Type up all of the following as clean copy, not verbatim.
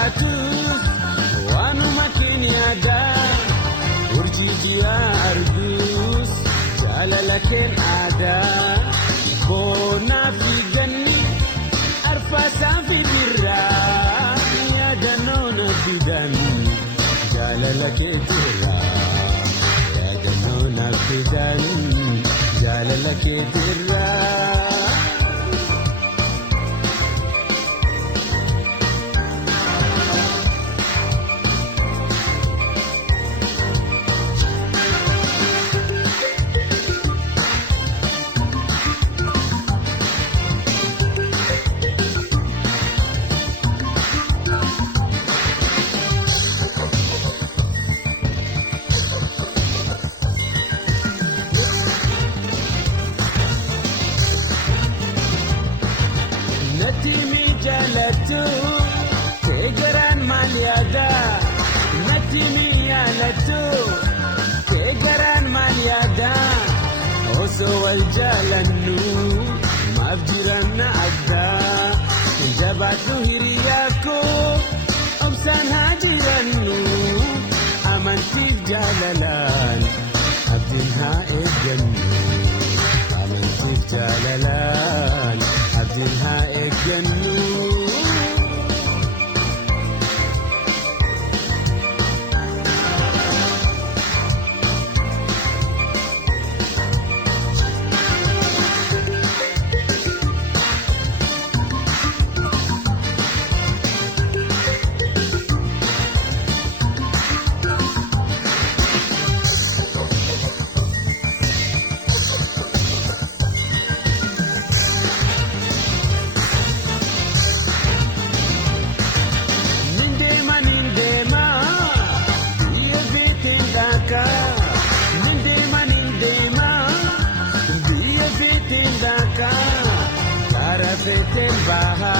fakkaatu waanuma keenyaadha urjii jiraa arguus jaalala keen aadaa boonaa fi ganni arfaasaa fi birraa yaadannoo na fidan jaalala keetirraa yaadannoo na fidan jaalala keetirraa. Natimi jalatu kegaran maliada Natimi jalatu kegaran maliada Oso wal jalannu mafjiranna adda jabatu hiriyako obsan hajirannu amantif jalalan abdin ha egannu amantif jalalan abdinha egannu. Feten baha,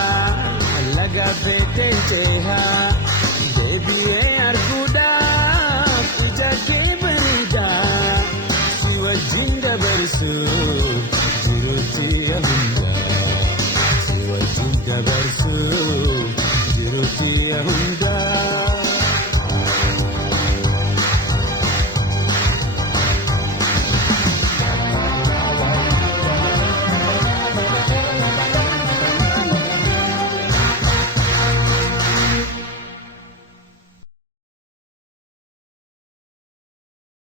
laga feten ceha.